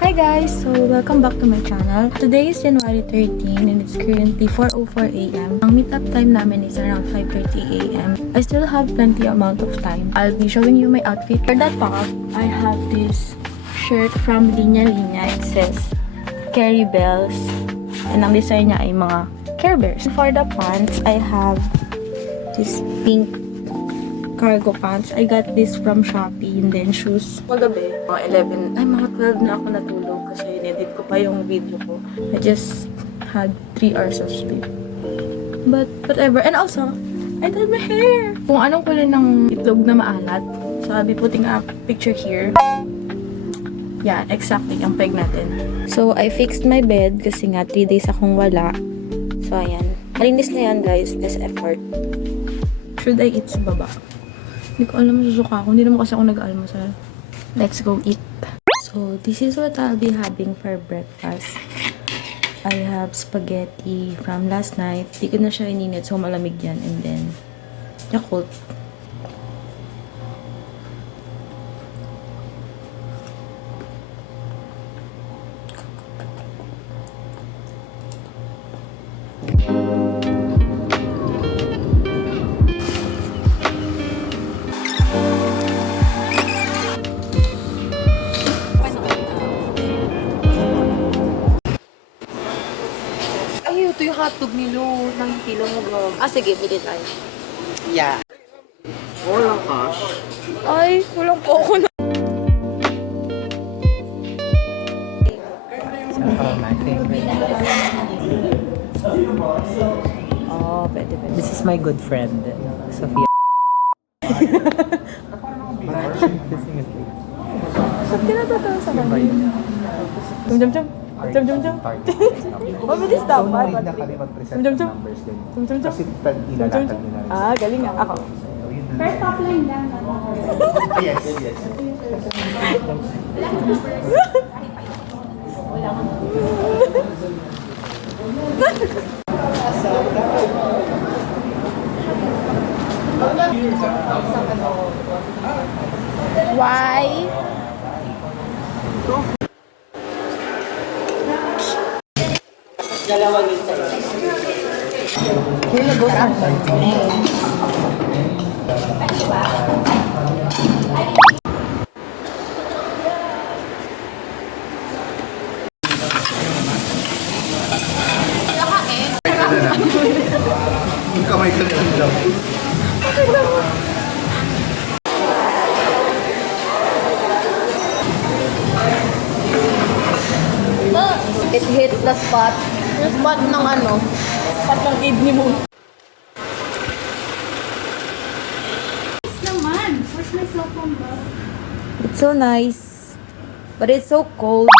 Hi guys! So, welcome back to my channel. Today is January 13 and it's currently 4:04 AM. Ang meetup time namin is around 5:30 AM. I still have plenty amount of time. I'll be showing you my outfit. For the top, I have this shirt from Linya Linya. It says Carry Bells. And ang design niya ay mga Care Bears. For the pants, I have this pink cargo pants. I got this from Shopee. And then shoes. Magabi, mga 11, ay mga 12 na ako natulog kasi in-edit ko pa yung video ko. I just had 3 hours of sleep. But whatever. And also, I dyed my hair. Kung anong kulay ng itlog na maalat. So I'll be putting a picture here. Yeah, exactly. Ang peg natin. So I fixed my bed kasi nga 3 days akong wala. So ayan. Malinis na yan guys. Less effort. Should I eat sa baba? Hindi ko alam susuka ako. Hindi naman kasi ako nag-almusal. Let's go eat. So, this is what I'll be having for breakfast. I have spaghetti from last night. Hindi ko na siya ininit, so malamig yan. And then, Yakult. Ito yung hotdog ni Lo. Nang kilo mo, vlog. Sige, bili tayo. Yeah. Walang cash. Ay, kulang po ako na. My favorite. Oh, pwede. This is my good friend, Sophia. Saan tinatatawa sa kanya? Jum-jum-jum. Jum-jum-jum. Mabilis dapat. Na kami mag-present ng Jum-jum-jum. numbers ganyan. Jum-jum-jum. Kasi ilalakad nila. Galing nga. Ako. First top line lang. Yes. Why? Dalawa yun sa'yo. Yung nag-usap. Yung kamay ko na lang. It hits the spot. Yung spot ng ano? Spot ng kidney mo. Yes naman. Where's my cell phone, bro? It's so nice. But it's so cold.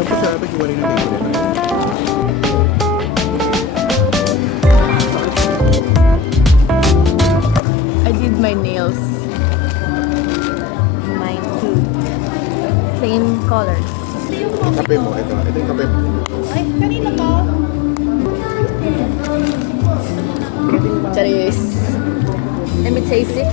Yung po siya, pag-iwalay ng table. I did my nails. Mine too. Same color. Kape mo, ito. Ito yung kape mo. Ay, kanina to. Charis. Let me taste it.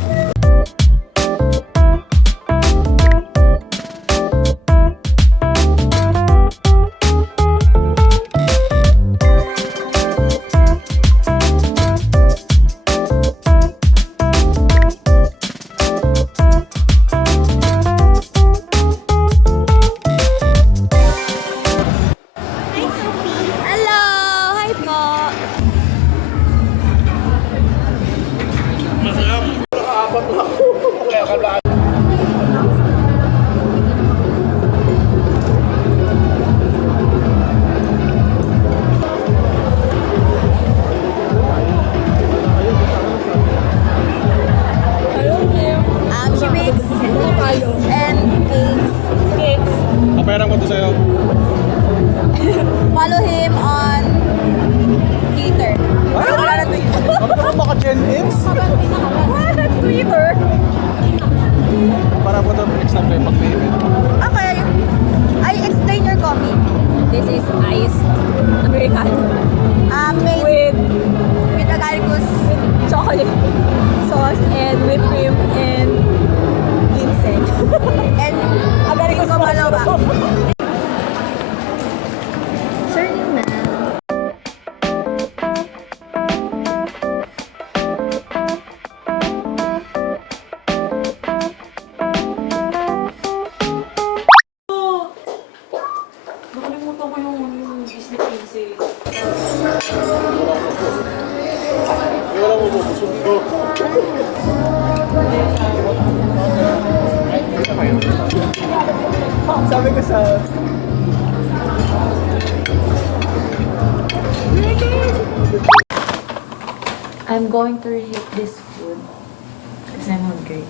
Hello! Hi po! ko ito next time kayo pag may event. Okay. I explain your coffee. This is iced Americano. Made with agaricus. Chocolate sauce and whipped cream and ginseng. And agaricus malawa. Serving na. Nakalimutan ko yung isli-kisli. Wala mo po, busog ko. Sabi ko sa... I'm going to reheat this food because I'm hungry.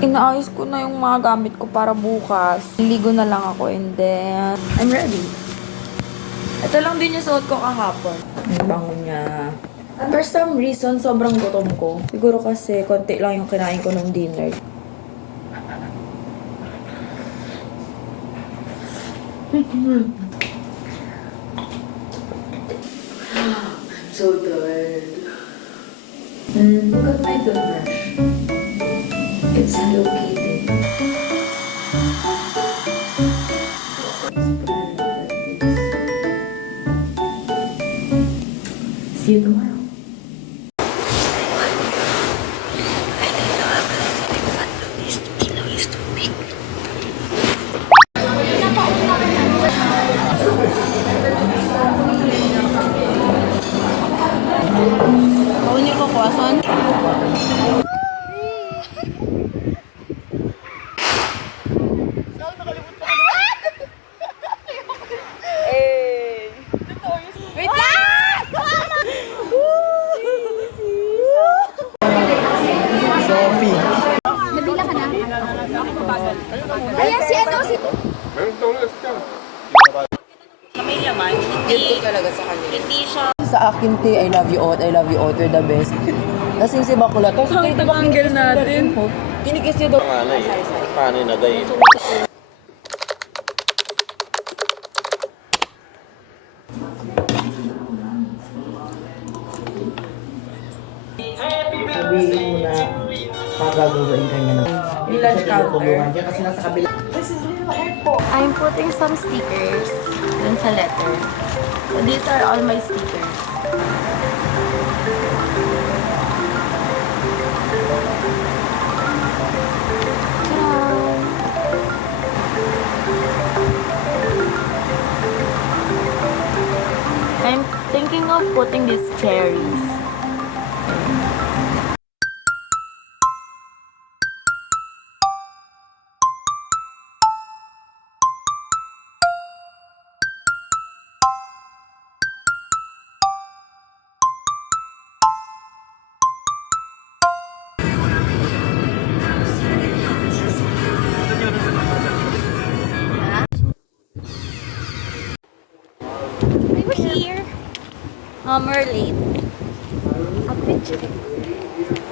Inaayos ko na yung mga gamit ko para bukas. Ligo na lang ako and then I'm ready. Ito lang din yung suot ko kahapon. Ang bango niya. For some reason, sobrang gutom ko. Siguro kasi konti lang yung kinain ko ng dinner. I'm so tired. Look at my toothbrush. It's Hello Kitty. See you tomorrow. Kaunir ko kwasan. Wait lang! Sophie. Nabila ka na? Ayan si ano si... Pamilya man, hindi talaga sa kanya. Hindi siya. Sa akin, te, I love you all, you're the best. Kasing si Bakula, tapos Ang tabanggil natin. kinikis niya daw. Paano na gay? Sabihin mo na pagagawin ka niya na. Yung lunch counter. Kasi nasa kabila. I'm putting some stickers dun sa letter. So these are all my stickers. I'm thinking of putting these cherries. We're here. We're late.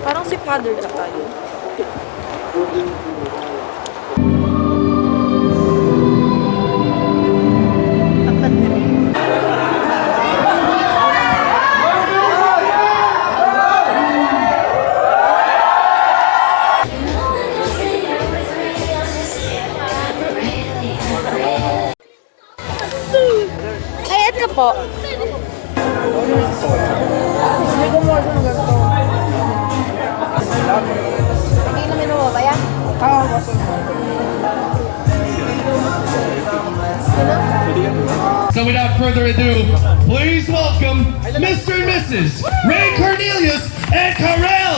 Parang si father na tayo. Ayan ka po. Hindi namin mo ba yan? So without further ado, please welcome Mr. and Mrs. Ray Cornelius and Karel